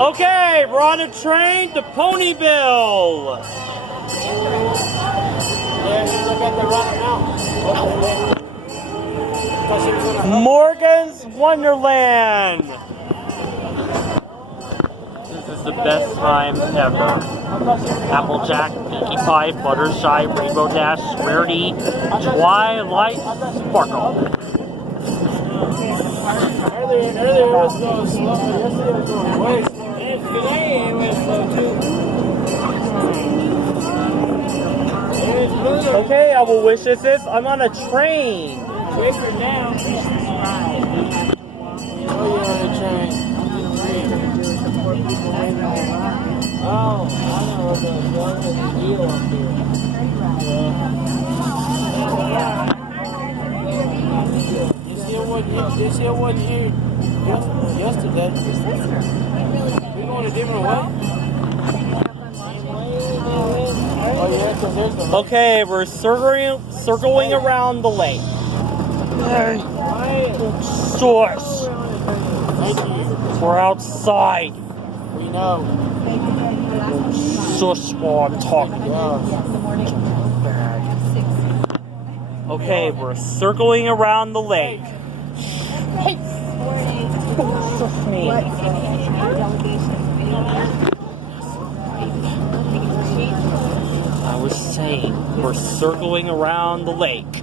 Okay, we're on a train to Ponyville. Morgan's Wonderland. This is the best time ever. Applejack, Pinkie Pie, Fluttershy, Rainbow Dash, Rarity, Twilight Sparkle. Earlier it was going slow, yesterday it was going way slow. Today it was slow too. Okay, I will wish this is. I'm on a train. Quicker now. Oh, you're on a train. Oh, I know what the deal up here. This here wasn't here yesterday. We're going a different way. Oh yeah, because there's the... Okay, we're circling around the lake. Source. Thank you. We're outside. We know. Source what I'm talking about. Okay, we're circling around the lake. Hey! I was saying, we're circling around the lake.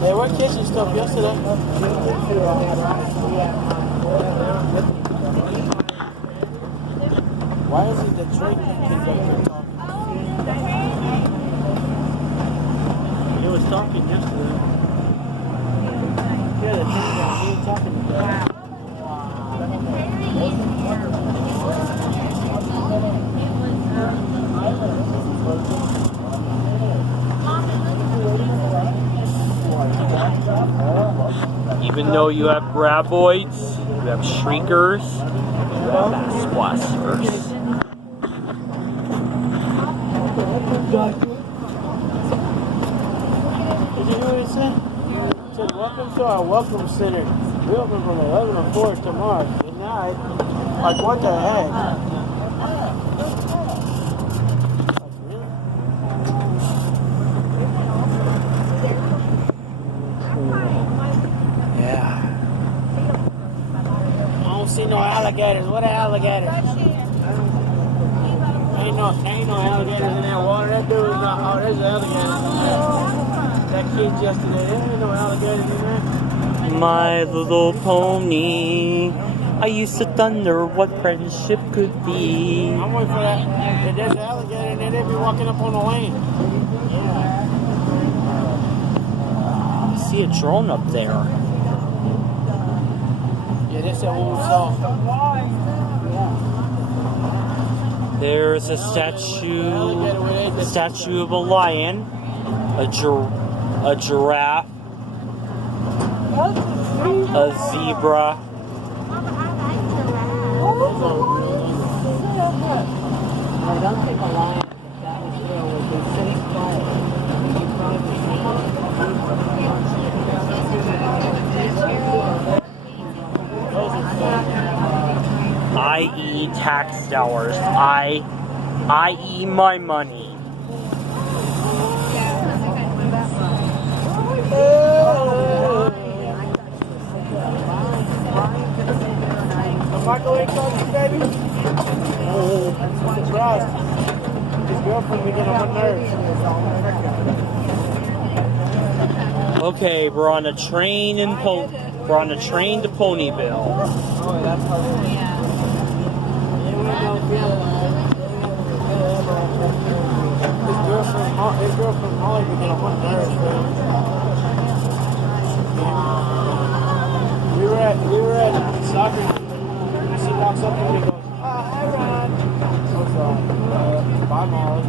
They were catching stuff yesterday. Why is it the train keeps talking? He was talking yesterday. Yeah, the train guy, he was talking today. Even though you have graboids, you have shriekers, you have squaspers. Did you hear what he said? He said, welcome to our welcome center. We open from 11 to 4 tomorrow. Good night. Like, what the heck? See no alligators. What are alligators? Ain't no alligators in that water. That dude is not. Oh, there's an alligator. That kid yesterday. There ain't no alligators in there. My little pony. I used to thunder what friendship could be. I'm waiting for that. If there's an alligator in there, they'll be walking up on the lane. I see a drone up there. Yeah, that's that one we saw. There's a statue of a lion, a giraffe, a zebra. I don't think a lion that was real would be so quiet. I.e. tax dollars. I.e. my money. Michael ain't talking to you, baby? Surprise. His girlfriend be getting on my nerves. Okay, we're on a train to Ponyville. Oh, that's how his girlfriend Molly be getting on my nerves, man. We were at soccer. She walks up to me and goes, hi Ron. Bye Molly.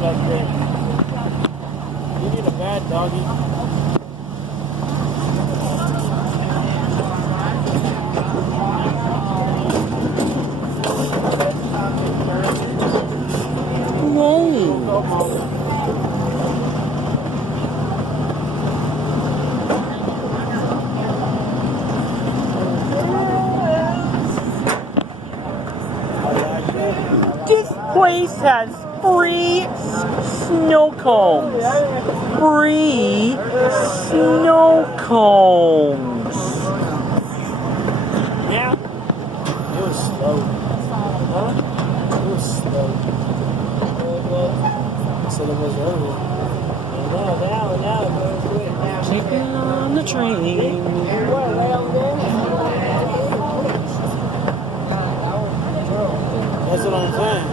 him back there. You need a bad doggy. This place has free snow cones. Free snow cones. Yeah. It was slow. Huh? It was slow. So it was earlier. Now it goes quick. Keeping on the train. That's what I'm saying.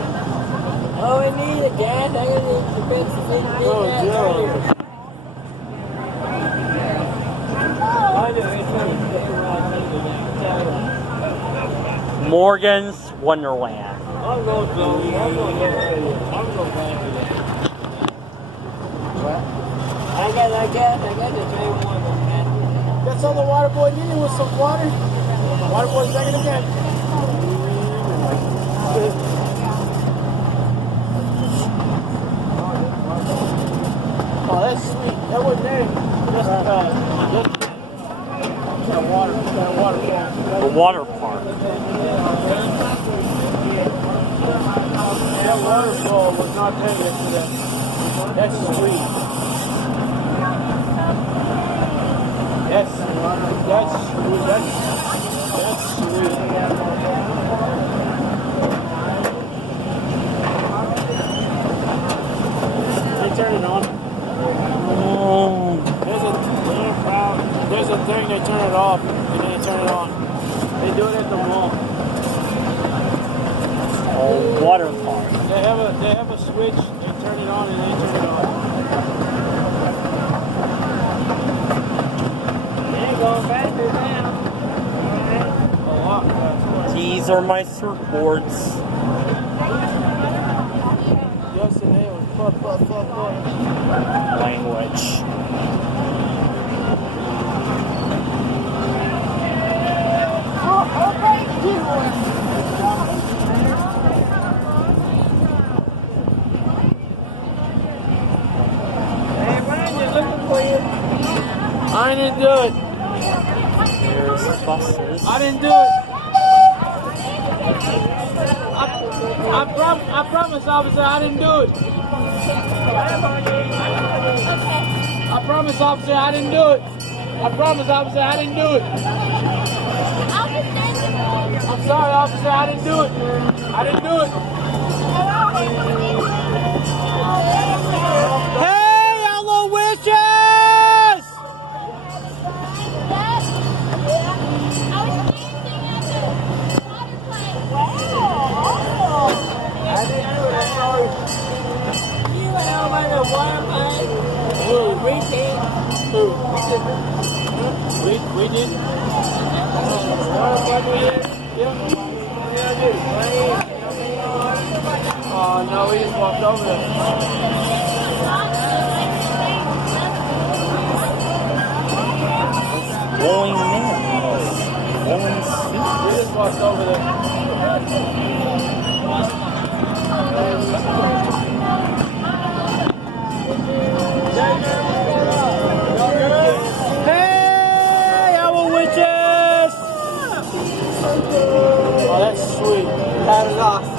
Oh, we need a gas. I got the benzene. Oh, Joe. Morgan's Wonderland. I'll go back to that. What? I got the gas. I got the train one. That's all the water boy needed was some water. Water boy's back in the game. Oh, that's sweet. That wasn't there. Just that water park. The water park. That waterfall was not there yesterday. That's sweet. That's sweet. That's sweet. They turn it on. There's a thing, they turn it off, and then they turn it on. They do it at the mall. Oh, water park. They have a switch, they turn it on and they turn it off. They're going faster now. A lot faster. These are my surfboards. Yesterday it was fuck. Language. Hey, Brian, they're looking for you. I didn't do it. There's buses. I didn't do it. I promise, officer, I didn't do it. I promise, officer, I didn't do it. I promise, officer, I didn't do it. I'm sorry, officer, I didn't do it. I didn't do it. Hey, hello, witches! You went over the water pipe. We did. We did. Oh no, we just walked over there. Going minutes. Going We just walked over there. Hey, our witches! Oh, that's sweet. That is awesome.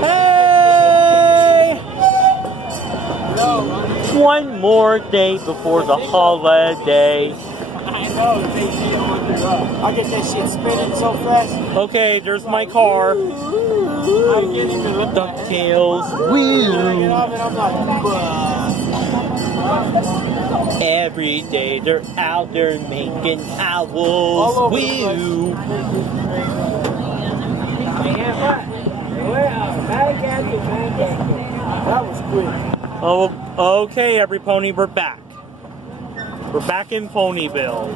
Hey! One more day before the holiday. I know, I get that shit spinning so fast. Okay, there's my car. I can't even look at it. DuckTales. I get Woo! off and I'm like, Every day they're out there making All owls. over the Woo! that was quick. Oh, okay, every pony, we're back. We're back in Ponyville.